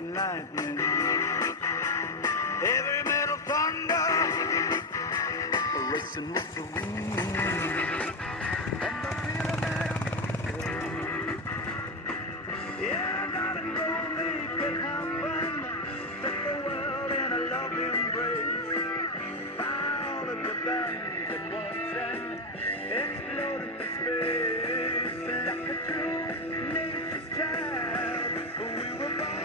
striking lightning, heavy metal thunder, racing with the wind, and the feeling that I'm feeling. Yeah, darling, go make it happen. Set the world in a loving embrace.